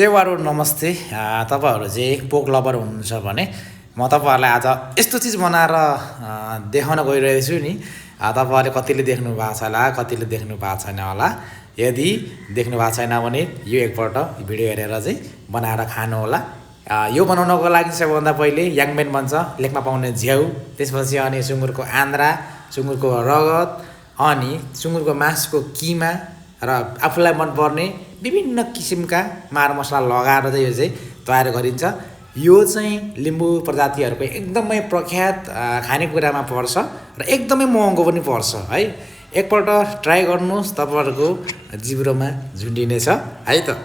सेवारो नमस्ते। तपाईँहरू चाहिँ पोक लभर हुनुहुन्छ भने म तपाईँहरूलाई आज यस्तो चिज बनाएर देखाउन गइरहेको छु नि। तपाईँहरूले कतिले देख्नु भएको छ होला, कतिले देख्नु भएको छैन होला। यदि देख्नु भएको छैन भने यो एकपल्ट भिडियो हेरेर चाहिँ बनाएर खानु होला। यो बनाउनको लागि सबैभन्दा पहिले याङमेन भन्छ, लेखमा पाउने झ्याउ, त्यसपछि अनि सुँगुरको आन्द्रा, सुँगुरको रगत, अनि सुँगुरको मासुको किमा र आफूलाई मनपर्ने विभिन्न किसिमका मरमसला लगाएर चाहिँ यो चाहिँ तयार गरिन्छ। यो चाहिँ लिम्बू प्रजातिहरूको एकदमै प्रख्यात खानेकुरामा पर्छ र एकदमै महँगो पनि पर्छ है। एकपल्ट ट्राई गर्नुहोस्, तपाईँहरूको जिब्रोमा झुन्डिनेछ है त।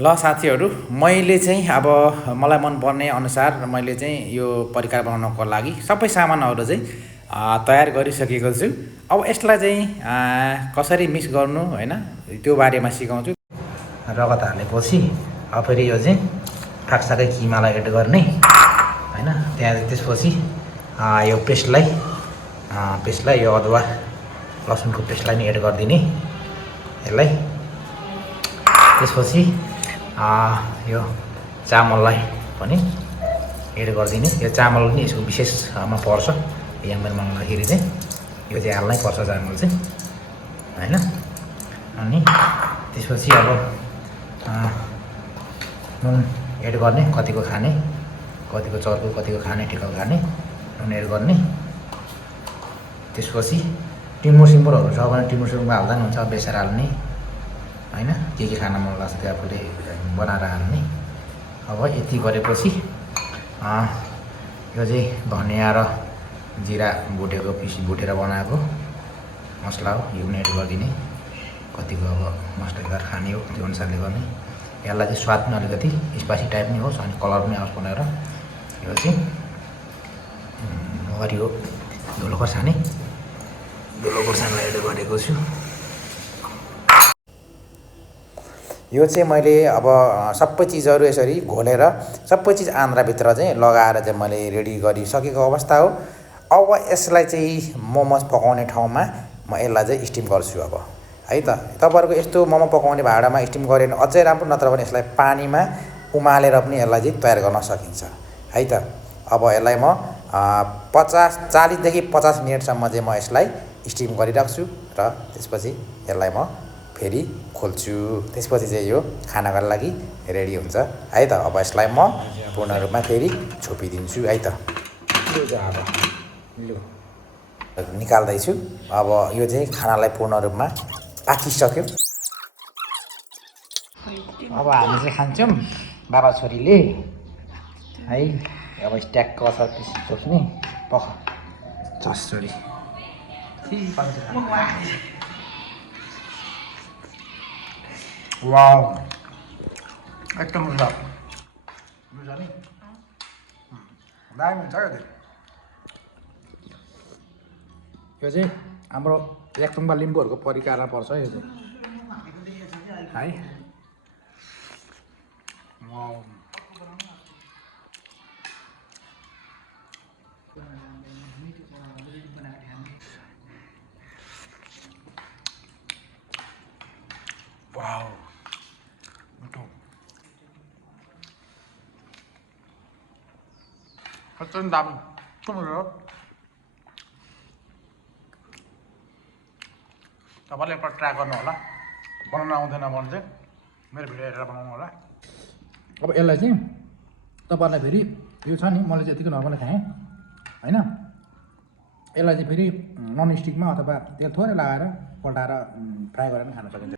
ल साथीहरू, मैले चाहिँ अब मलाई मनपर्ने अनुसार मैले चाहिँ यो परिकार बनाउनको लागि सबै सामानहरू चाहिँ तयार गरिसकेको छु। अब यसलाई चाहिँ कसरी मिक्स गर्नु हैन, त्यो बारेमा सिकाउँछु। रगत हालेपछि अब फेरि यो चाहिँ फाक्साकै किमालाई एड गर्ने हैन। त्यसपछि यो पेस्टलाई यो अदुवा लसुनको पेस्टलाई नि एड गरिदिने यसलाई। त्यसपछि यो चामललाई पनि एड गरिदिने। यो चामल पनि यसको विशेषमा पर्छ, याङमेन बनाउँदाखेरि चाहिँ यो चाहिँ हाल्नै पर्छ चामल चाहिँ हैन। अनि त्यसपछि अब नुन एड गर्ने, कतिको खाने, कतिको चर्को, कतिको खाने, ठिक्क खाने नुन एड गर्ने। त्यसपछि टिमुर छ भने टिमुर हाल्दा पनि हुन्छ, बेसार हाल्ने हैन। के खान मन लाग्छ त्यो आफूले बनाएर हाल्ने। अब यति गरेपछि यो चाहिँ धनियाँ र जिरा भुटेर बनाएको मसला हो, यो पनि एड गरिदिने। कतिको अब मसलादार खाने हो त्यो अनुसारले गर्ने। यसलाई चाहिँ स्वाद पनि अलिकति स्पाइसी टाइप नै होस् अनि कलर पनि आओस् भनेर यो चाहिँ हरियो धुलो खोर्सानीलाई एड गरेको छु। यो चाहिँ मैले अब सबै चिजहरू यसरी घोलेर सबै चिज आन्द्राभित्र चाहिँ लगाएर चाहिँ मैले रेडी गरिसकेको अवस्था हो। अब यसलाई चाहिँ मोमोज पकाउने ठाउँमा म यसलाई चाहिँ स्टिम गर्छु अब है त। तपाईँहरूको यस्तो मोमो पकाउने भाँडामा स्टिम गऱ्यो भने अझै राम्रो, नत्र भने यसलाई पानीमा उमालेर पनि यसलाई चाहिँ तयार गर्न सकिन्छ है त। अब यसलाई म 40 देखि 50 मिनटसम्म चाहिँ म यसलाई स्टिम गरिराख्छु र त्यसपछि यसलाई म फेरि खोल्छु। त्यसपछि चाहिँ यो खानाको लागि रेडी हुन्छ है त। अब यसलाई म पूर्ण रूपमा फेरि छोपिदिन्छु है त। यो निकाल्दैछु। अब यो चाहिँ खानालाई पूर्ण रूपमा पाकिसक्यो। अब हामी चाहिँ खान्छौँ बाबा छोरीले है। अब स्ट्याकको अचार छोप्ने पख छोरी वाउ, एकदम दामी हुन्छ यो चाहिँ हाम्रो याक्थुङबा लिम्बूहरूको परिकारमा पर्छ यो चाहिँ है। वाउ, वाउ, एकदम दामी। तपाईँले एकपल्ट ट्राई गर्नु होला। बनाउन आउँदैन भने चाहिँ मेरो भिडियो हेरेर बनाउनु होला। अब यसलाई चाहिँ तपाईँहरूलाई फेरि यो छ नि, मैले चाहिँ यतिको नर्मल खाएँ होइन। यसलाई चाहिँ फेरि नन स्टिकमा अथवा तेल थोरै लगाएर पल्टाएर फ्राई गरेर पनि खान सकिन्छ।